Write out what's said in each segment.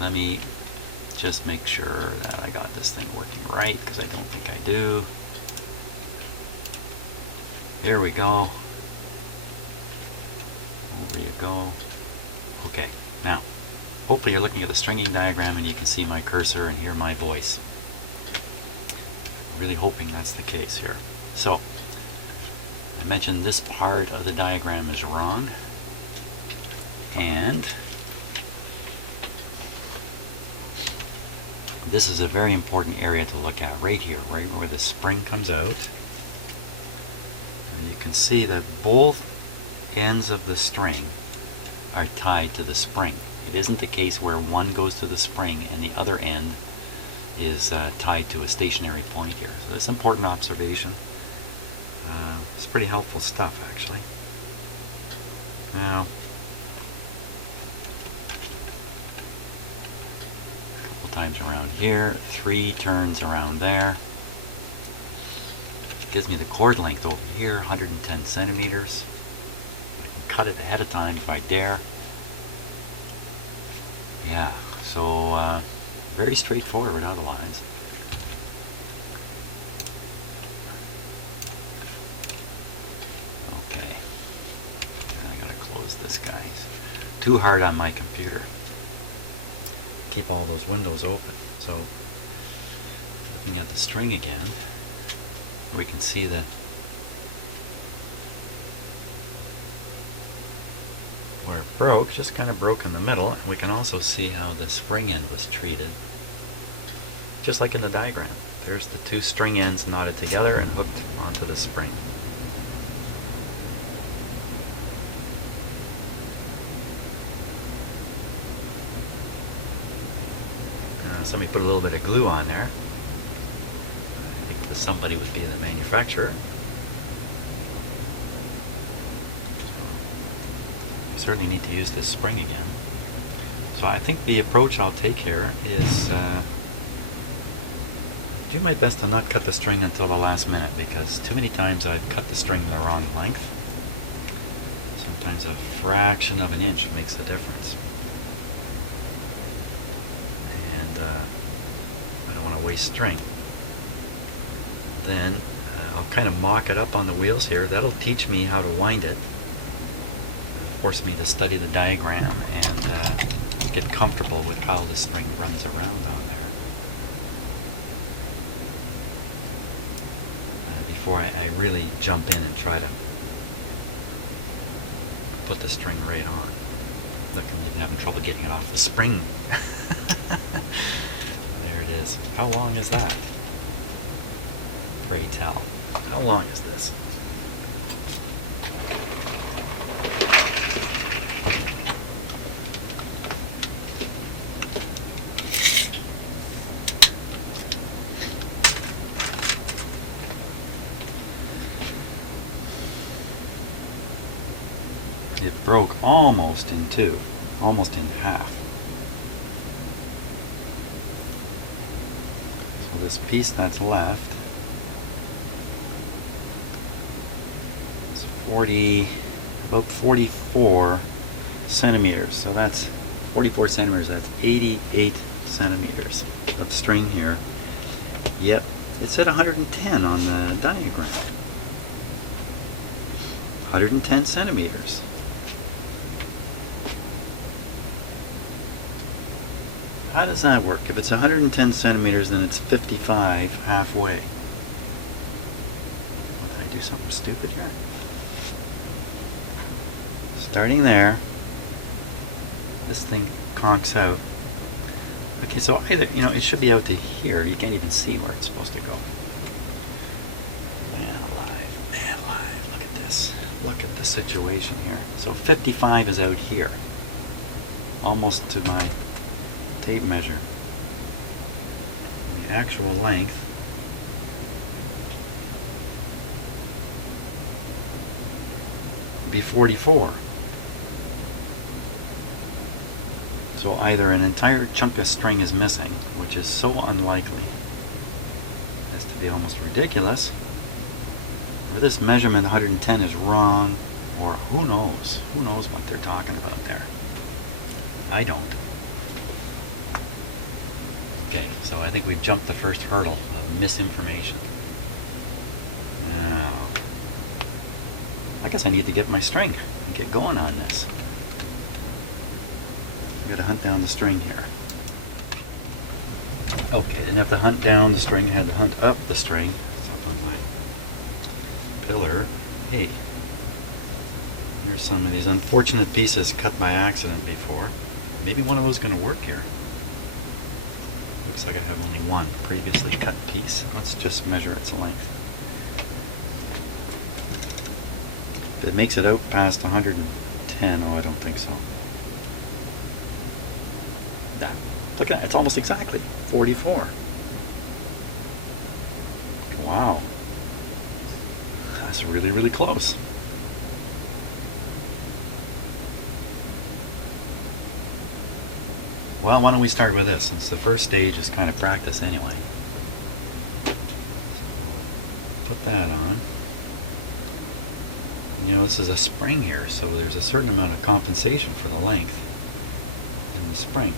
Let me just make sure that I got this thing working right, because I don't think I do. Here we go. Over you go. Okay, now, hopefully you're looking at the stringing diagram and you can see my cursor and hear my voice. I'm really hoping that's the case here. So, I mentioned this part of the diagram is wrong, and this is a very important area to look at right here, right where the spring comes out. And you can see that both ends of the string are tied to the spring. It isn't the case where one goes to the spring and the other end is tied to a stationary point here. So that's an important observation. It's pretty helpful stuff, actually. Now, a couple times around here, 3 turns around there. Gives me the cord length over here, 110 centimeters. I can cut it ahead of time if I dare. Yeah, so very straightforward otherwise. Okay, I gotta close this, guys. Too hard on my computer. Keep all those windows open. So, looking at the string again, we can see that where it broke, just kind of broke in the middle, and we can also see how the spring end was treated. Just like in the diagram. There's the 2 string ends knotted together and hooked onto the spring. Somebody put a little bit of glue on there. I think the somebody would be the manufacturer. Certainly need to use this spring again. So I think the approach I'll take here is do my best to not cut the string until the last minute, because too many times I've cut the string the wrong length. Sometimes a fraction of an inch makes a difference. And I don't want to waste string. Then I'll kind of mock it up on the wheels here. That'll teach me how to wind it. Force me to study the diagram and get comfortable with how the string runs around on there. Before I really jump in and try to put the string right on. Look, I'm even having trouble getting it off the spring. There it is. How long is that? Pray tell. How long is this? It broke almost in 2, almost in half. So this piece that's left is about 44 centimeters. So that's 44 centimeters, that's 88 centimeters of string here. Yep, it said 110 on the diagram. 110 centimeters. How does that work? If it's 110 centimeters, then it's 55 halfway. Did I do something stupid here? Starting there, this thing conks out. Okay, so either, it should be out to here. You can't even see where it's supposed to go. Man alive, look at this. Look at the situation here. So 55 is out here, almost to my tape measure. And the actual length would be 44. So either an entire chunk of string is missing, which is so unlikely as to be almost ridiculous, or this measurement 110 is wrong, or who knows what they're talking about there. I don't. So I think we've jumped the first hurdle of misinformation. Now, I guess I need to get my string and get going on this. I've got to hunt down the string here. Okay, didn't have to hunt down the string, I had to hunt up the string. It's up on my pillar. Hey, here's some of these unfortunate pieces cut by accident before. Maybe one of those is going to work here. Looks like I have only one previously cut piece. Let's just measure its length. If it makes it out past 110, oh, I don't think so. That, look at that, it's almost exactly 44. Wow. That's really, really close. Well, why don't we start with this, since the first stage is kind of practice anyway. So, put that on. You know, this is a spring here, so there's a certain amount of compensation for the length in the spring.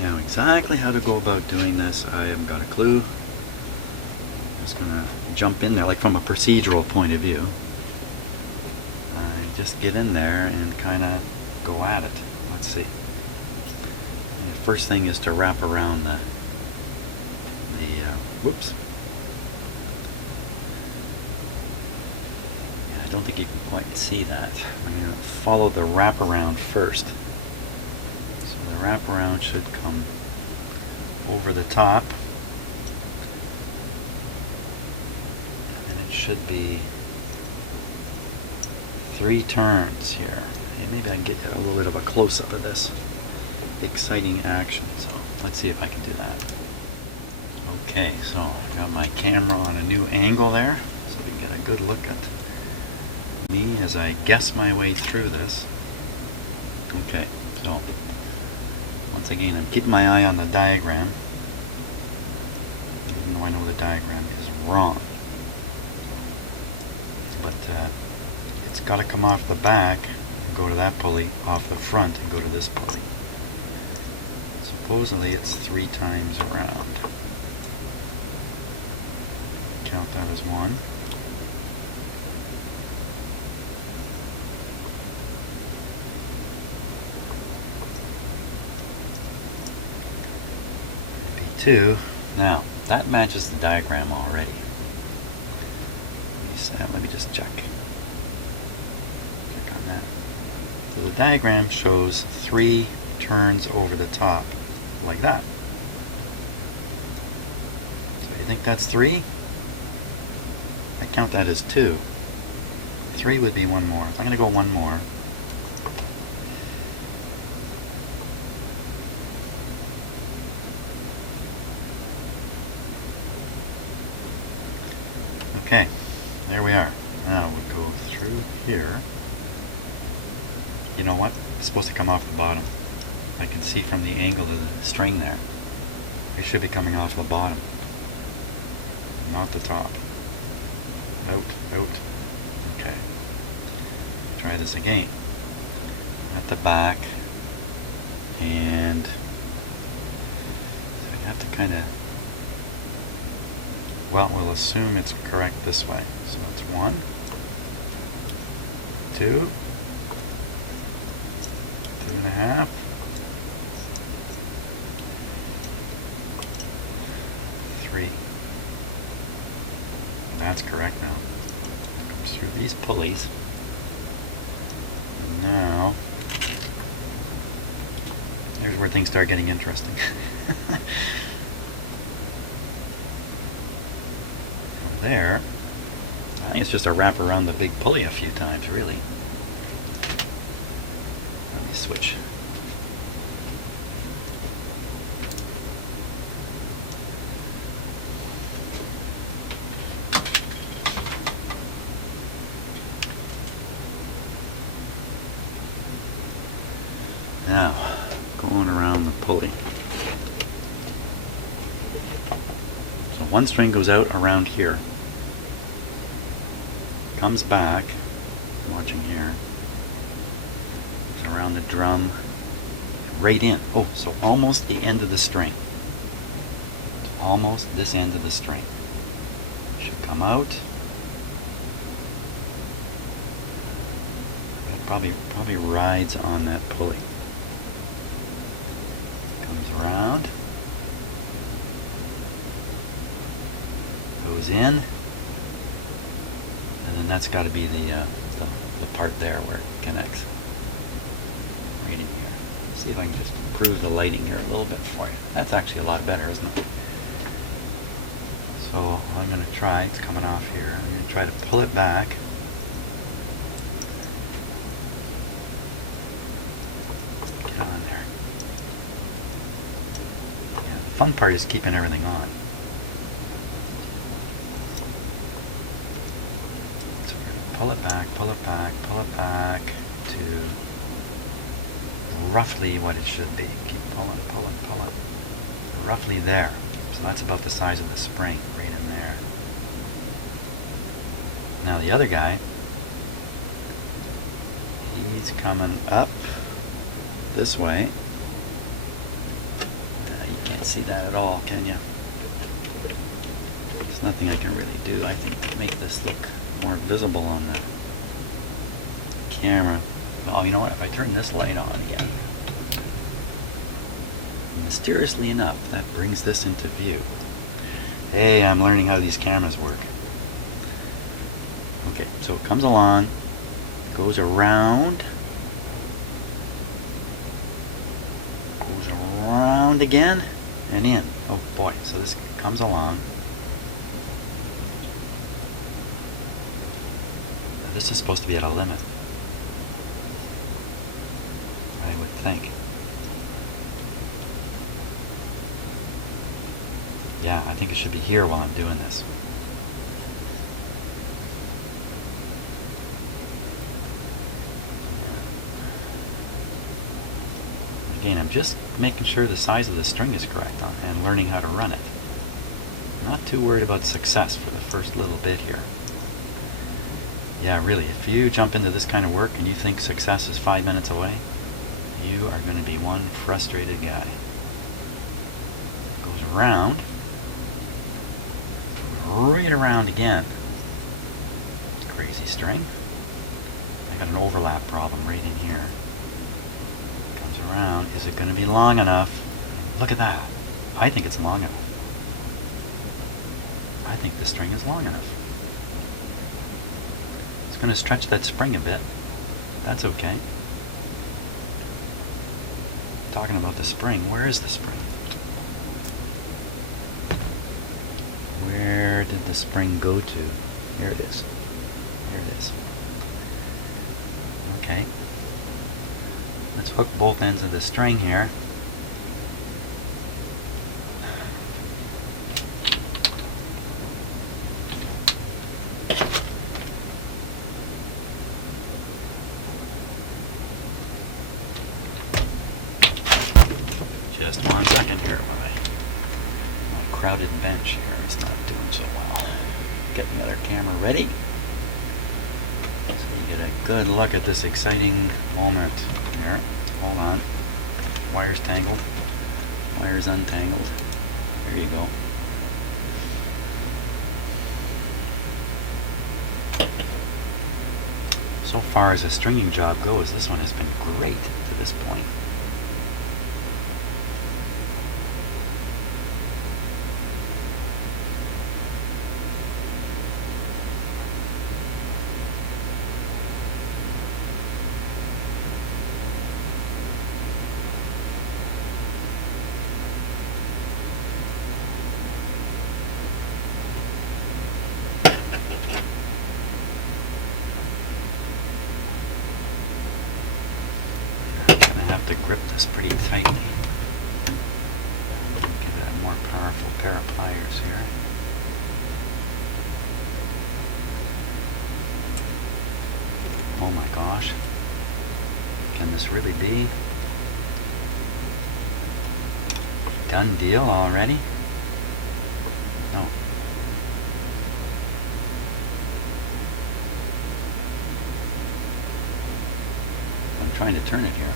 Now, exactly how to go about doing this, I haven't got a clue. I'm just going to jump in there, like from a procedural point of view. Just get in there and kind of go at it. Let's see. And the first thing is to wrap around the whoops. Yeah, I don't think you can quite see that. I'm going to follow the wraparound first. So the wraparound should come over the top. And it should be 3 turns here. Maybe I can get a little bit of a close-up of this exciting action. So let's see if I can do that. Okay, so I've got my camera on a new angle there, so we can get a good look at me as I guess my way through this. Okay, so once again, I'm keeping my eye on the diagram, even though I know the diagram is wrong. But it's got to come off the back and go to that pulley, off the front and go to this pulley. Supposedly it's 3 times around. Count that as 1. Maybe 2. Now, that matches the diagram already. Let me just check. Click on that. So the diagram shows 3 turns over the top, like that. So you think that's 3? I count that as 2. 3 would be 1 more. So I'm going to go 1 more. Okay, there we are. Now we'll go through here. You know what? It's supposed to come off the bottom. I can see from the angle of the string there. It should be coming off the bottom, not the top. Out, out. Okay. Try this again. At the back, and so you have to kind of, well, we'll assume it's correct this way. So it's 1, 2, 2.5, 3. And that's correct now. It comes through these pulleys. And now, there's where things start getting interesting. From there, I think it's just a wrap around the big pulley a few times, really. Let me switch. Now, going around the pulley. So one string goes out around here, comes back, I'm watching here, it's around the drum, right in. Oh, so almost the end of the string. Almost this end of the string. Should come out. It probably rides on that pulley. Comes around. Goes in. And then that's got to be the part there where it connects. Right in here. See if I can just improve the lighting here a little bit for you. That's actually a lot better, isn't it? So I'm going to try, it's coming off here, I'm going to try to pull it back. Get on there. Yeah, the fun part is keeping everything on. So we're going to pull it back, pull it back, pull it back to roughly what it should be. Keep pulling, pulling, pulling. Roughly there. So that's about the size of the spring, right in there. Now the other guy, he's coming up this way. You can't see that at all, can you? There's nothing I can really do, I think, to make this look more visible on the camera. Well, you know what? If I turn this light on again, mysteriously enough, that brings this into view. Hey, I'm learning how these cameras work. Okay, so it comes along, goes around, again, and in. Oh boy, so this comes along. This is supposed to be at a limit, I would think. Yeah, I think it should be here while I'm doing this. Again, I'm just making sure the size of the string is correct and learning how to run it. I'm not too worried about success for the first little bit here. Yeah, really, if you jump into this kind of work and you think success is 5 minutes away, you are going to be one frustrated guy. Goes around. Right around again. Crazy string. I got an overlap problem right in here. Comes around. Is it going to be long enough? Look at that. I think it's long enough. I think the string is long enough. It's going to stretch that spring a bit. That's okay. Talking about the spring, where is the spring? Where did the spring go to? Here it is. Here it is. Okay. Let's hook both ends of the string here. Just 1 second here while my crowded bench here is not doing so well. Get the other camera ready so you get a good look at this exciting moment here. Hold on. Wires tangled. Wires untangled. There you go. So far as a stringing job goes, this one has been great to this point. To grip this pretty tightly. Give it a more powerful pair of pliers here. Oh my gosh. Can this really be? Done deal already? No. I'm trying to turn it here.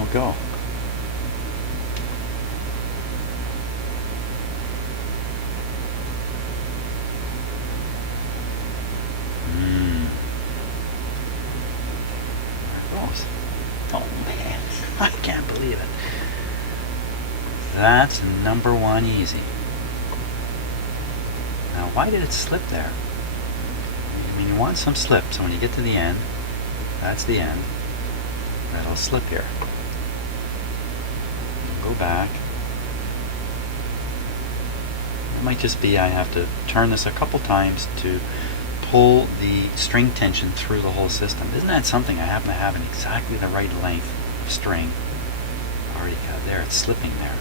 it'll go. There it goes. Oh man, I can't believe it. That's number one easy. Now why did it slip there? I mean, you want some slip, so when you get to the end, that's the end, that'll slip here. Go back. It might just be I have to turn this a couple times to pull the string tension through the whole system. Isn't that something? I happen to have in exactly the right length of string. Already got there, it's slipping there.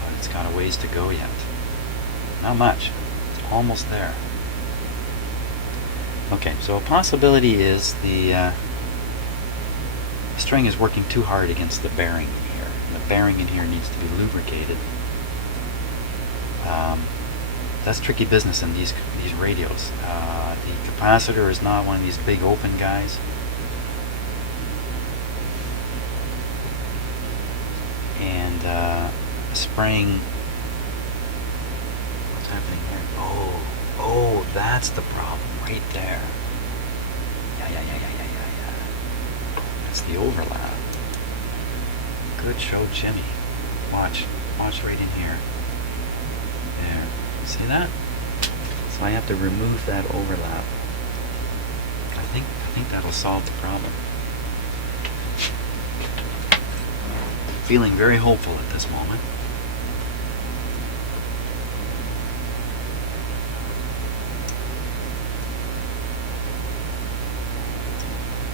But it's got a ways to go yet. Not much. It's almost there. Okay, so a possibility is the string is working too hard against the bearing in here. The bearing in here needs to be lubricated. That's tricky business in these radios. The capacitor is not one of these big open guys. And spraying. What's happening here? Oh, that's the problem right there. Yeah. That's the overlap. Good show, Jimmy. Watch right in here. There. See that? So I have to remove that overlap. I think that'll solve the problem. Feeling very hopeful at this moment.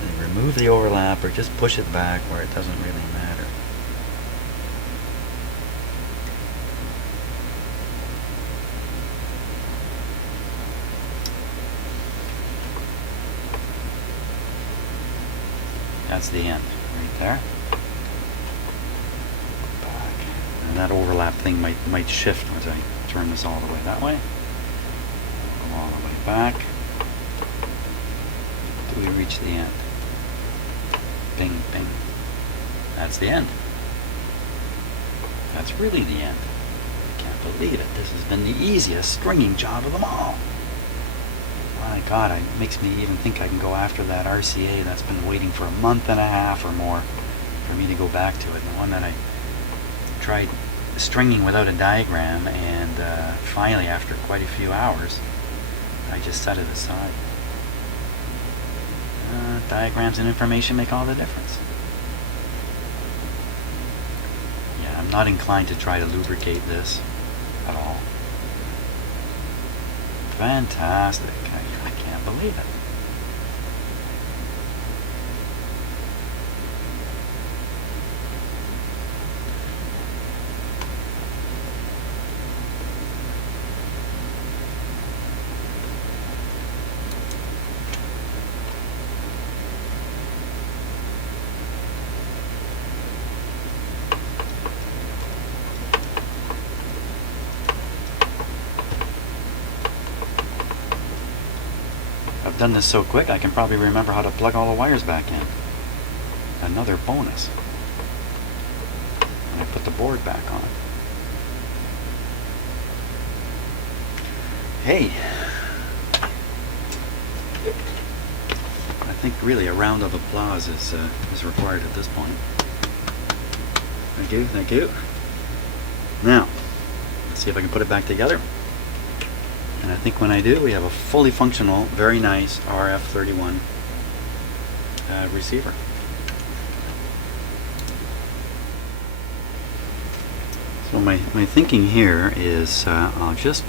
And remove the overlap or just push it back where it doesn't really matter. That's the end, right there. Back. And that overlap thing might shift as I turn this all the way that way. Go all the way back. Till we reach the end. Bing, bing. That's the end. That's really the end. I can't believe it. This has been the easiest stringing job of them all. My God, it makes me even think I can go after that RCA that's been waiting for a month and a half or more for me to go back to it. And the one that I tried stringing without a diagram, and finally, after quite a few hours, I just set it aside. Diagrams and information make all the difference. Yeah, I'm not inclined to try to lubricate this at all. Fantastic. I can't believe it. I've done this so quick I can probably remember how to plug all the wires back in. Another bonus. And I put the board back on. Hey! I think really a round of applause is required at this point. Thank you, thank you. Now, let's see if I can put it back together. And I think when I do, we have a fully functional, very nice RF31 receiver. So my thinking here is I'll just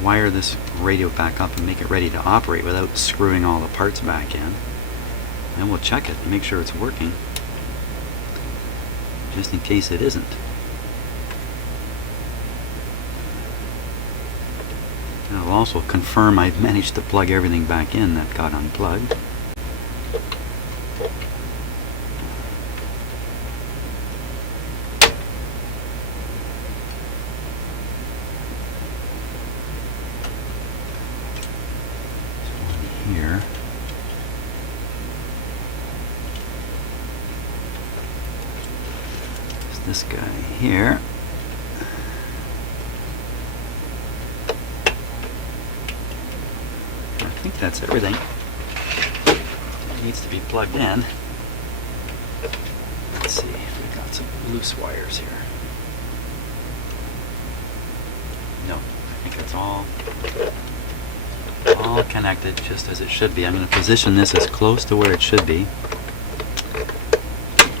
wire this radio back up and make it ready to operate without screwing all the parts back in. And we'll check it and make sure it's working, just in case it isn't. I'll also confirm I've managed to plug everything back in that got unplugged. So this guy here. I think that's everything. It needs to be plugged in. Let's see, we've got some loose wires here. No, I think it's all connected just as it should be. I'm going to position this as close to where it should be.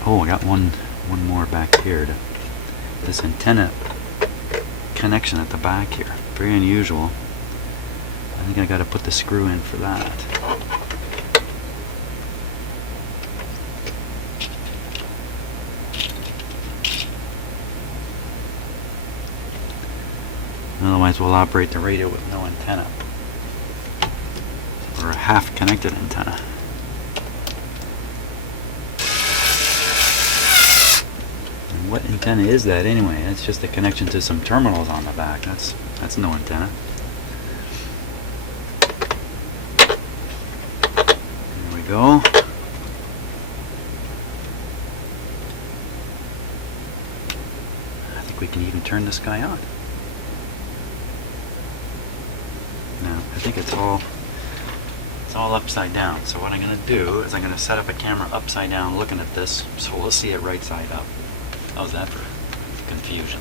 Oh, I got one more back here. This antenna connection at the back here. Very unusual. I think I got to put the screw in for that. Otherwise we'll operate the radio with no antenna. Or a half connected antenna. And what antenna is that anyway? It's just a connection to some terminals on the back. That's no antenna. There we go. I think we can even turn this guy on. No, I think it's all upside down. So what I'm going to do is I'm going to set up a camera upside down looking at this, so we'll see it right side up. How's that for confusion?